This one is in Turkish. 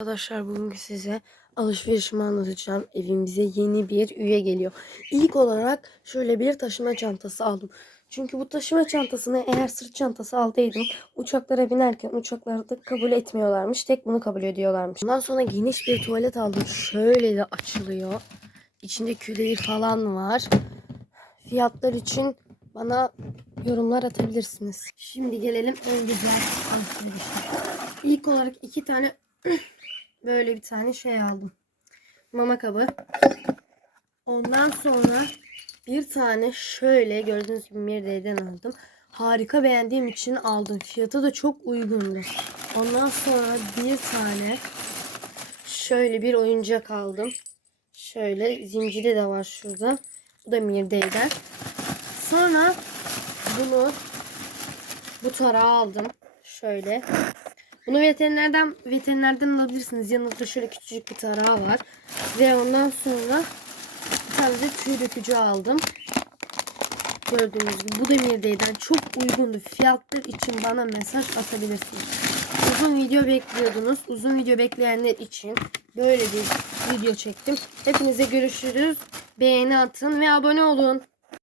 Arkadaşlar bugün size alışverişimi anlatacağım. Evimize yeni bir üye geliyor. İlk olarak şöyle bir taşıma çantası aldım. Çünkü bu taşıma çantasını eğer sırt çantası aldıydım uçaklara binerken uçaklarda kabul etmiyorlarmış. Tek bunu kabul ediyorlarmış. Ondan sonra geniş bir tuvalet aldım. Şöyle de açılıyor. İçinde küreği falan var. Fiyatlar için bana yorumlar atabilirsiniz. Şimdi gelelim en güzel alışverişe. İlk olarak iki tane böyle bir tane şey aldım. Mama kabı. Ondan sonra bir tane şöyle gördüğünüz gibi Mirdey'den aldım. Harika beğendiğim için aldım. Fiyatı da çok uygundu. Ondan sonra bir tane şöyle bir oyuncak aldım. Şöyle zinciri de var şurada. Bu da Mirdey'den. Sonra bunu bu tarağı aldım. Şöyle. Bunu veterinerden veterinerden alabilirsiniz. Yanında şöyle küçücük bir tarağı var. Ve ondan sonra bir tane de tüy dökücü aldım. Gördüğünüz gibi bu Demir'deyden çok uygundu. Fiyatlar için bana mesaj atabilirsiniz. Uzun video bekliyordunuz. Uzun video bekleyenler için böyle bir video çektim. Hepinize görüşürüz. Beğeni atın ve abone olun.